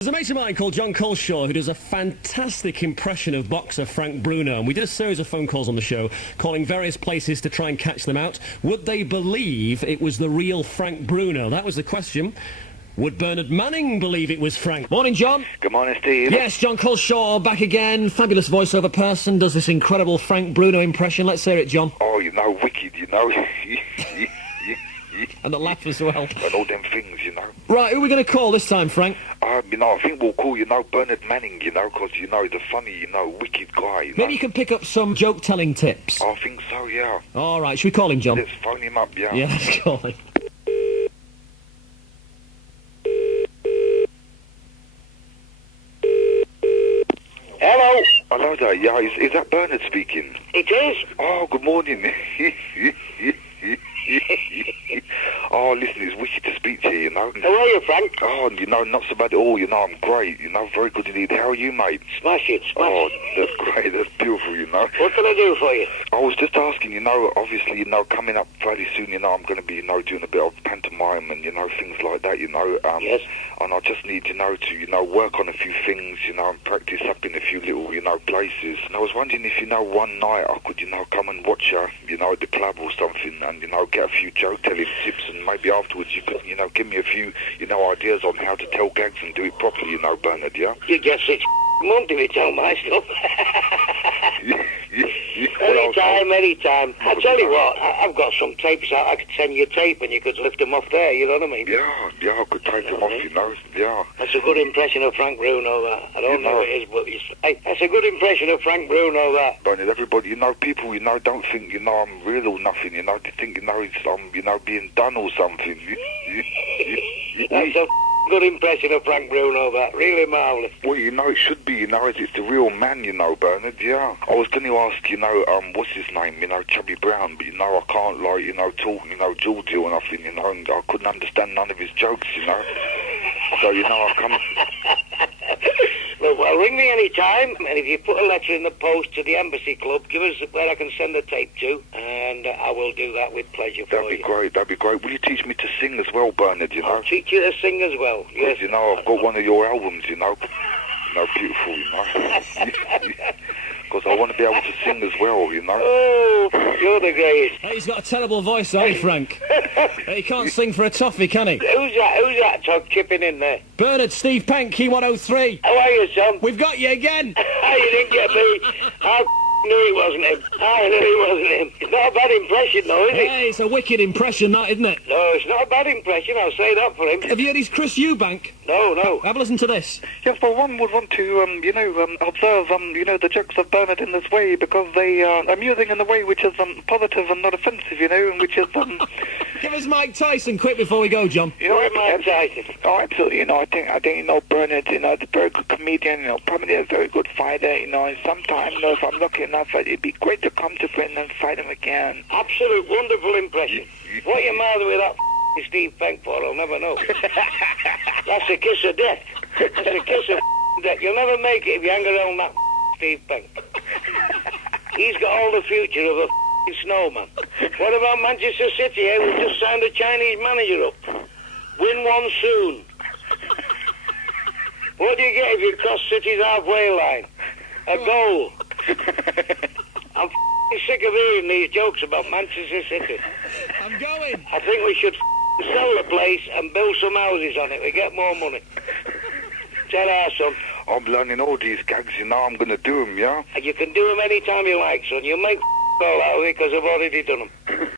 There's a mate of mine called John Coleshaw who does a fantastic impression of boxer Frank Bruno, and we did a series of phone calls on the show calling various places to try and catch them out. Would they believe it was the real Frank Bruno? That was the question. Would Bernard Manning believe it was Frank? Morning, John. Good morning, Steve. Yes, John Coleshaw back again. Fabulous voiceover person, does this incredible Frank Bruno impression. Let's hear it, John. Oh, you know, wicked, you know. And the laugh as well. And all them things, you know. Right, who are we going to call this time, Frank? You know, I think we'll call, you know, Bernard Manning, you know, because, you know, the funny, you know, wicked guy, you know. Maybe you can pick up some joke-telling tips. I think so, yeah. All right, should we call him, John? Let's phone him up, yeah. Yeah, let's call him. Hello. Hello there, yeah, is that Bernard speaking? It is. Oh, good morning. Oh, listen, it's wicked to speak to you, you know. How are you, Frank? Oh, you know, not so bad at all, you know, I'm great, you know, very good indeed. How are you, mate? Smash it, smash Oh, it. that's great, that's beautiful, you know. What can I do for you? I was just asking, you know, obviously, you know, coming up fairly soon, you know, I'm going to be, you know, doing a bit of pantomime and, you know, things like that, you know. Yes. And I just need, you know, to, you know, work on a few things, you know, and practice up in a few little, you know, places. And I was wondering if, you know, one night I could, you know, come and watch you, you know, at the club or something and, you know, get a few joke-telling tips and maybe afterwards you could, you know, give me a few, you know, ideas on how to tell gags and do it properly, you know, Bernard, yeah? You get 6 months if you tell my stuff. Anytime. I tell you what, I've got some tapes out. I could send you a tape and you could lift them off there, you know what I mean? Yeah, I could take them off, you know, yeah. That's a good impression of Frank Bruno, that. I don't know what it is, but that's a good impression of Frank Bruno, that. Bernard, everybody, you know, people, you know, don't think, you know, I'm real or nothing, you know, they think, you know, I'm, you know, being done or something. That's a good impression of Frank Bruno, that. Really marvellous. Well, you know, it should be, you know, as it's the real man, you know, Bernard, yeah. I was going to ask, you know, what's his name, you know, Chubby Brown, but, you know, I can't, like, you know, talk, you know, Georgie or nothing, you know, and I couldn't understand none of his jokes, you know. So, you know, I come... Well, ring me any time, and if you put a letter in the post to the Embassy Club, give us where I can send the tape to, and I will do that with pleasure for you. That'd be great. Will you teach me to sing as well, Bernard, you know? I'll teach you to sing as well, yes. You know, I've got one of your albums, you know. You know, beautiful, you know. Because I want to be able to sing as well, you know. Oh, you're the greatest. Hey, he's got a terrible voice, hasn't he, Frank? He can't sing for a toffee, can he? Who's that Todd chipping in there? Bernard, Steve Penk, Key 103. How are you, son? We've got you again. You didn't get me. I knew it wasn't him. I knew it wasn't him. It's not a bad impression, though, is it? Hey, it's a wicked impression, that, isn't it? No, it's not a bad impression, I'll say that for him. Have you heard his Chris Eubank? No. Have a listen to this. Yes, well, one would want to, you know, observe, you know, the jokes of Bernard in this way because they are amusing in a way which is positive and not offensive, you know, and which is... Give us Mike Tyson quick before we go, John. You know what Mike Tyson? Oh, absolutely, you know, I think, you know, Bernard, you know, is a very good comedian, you know, probably a very good fighter, you know, and sometime, you know, if I'm lucky enough, it'd be great to come to Britain and fight him again. Absolute wonderful impression. What you mother with that Steve Penk for, I'll never know. That's a kiss of death. That's a kiss of death. You'll never make it if you hang around that Steve Penk. He's got all the future of a snowman. What about Manchester City? Eh? We've just signed a Chinese manager up. Win one soon. What do you get if you cross City's halfway line? A goal. I'm sick of hearing these jokes about Manchester City. I'm going. I think we should sell the place and build some houses on it. We get more money. Tell our son. I'm learning all these gags, you know, I'm going to do them, yeah? And you can do them any time you like, son. You'll make all out of it because I've already done them.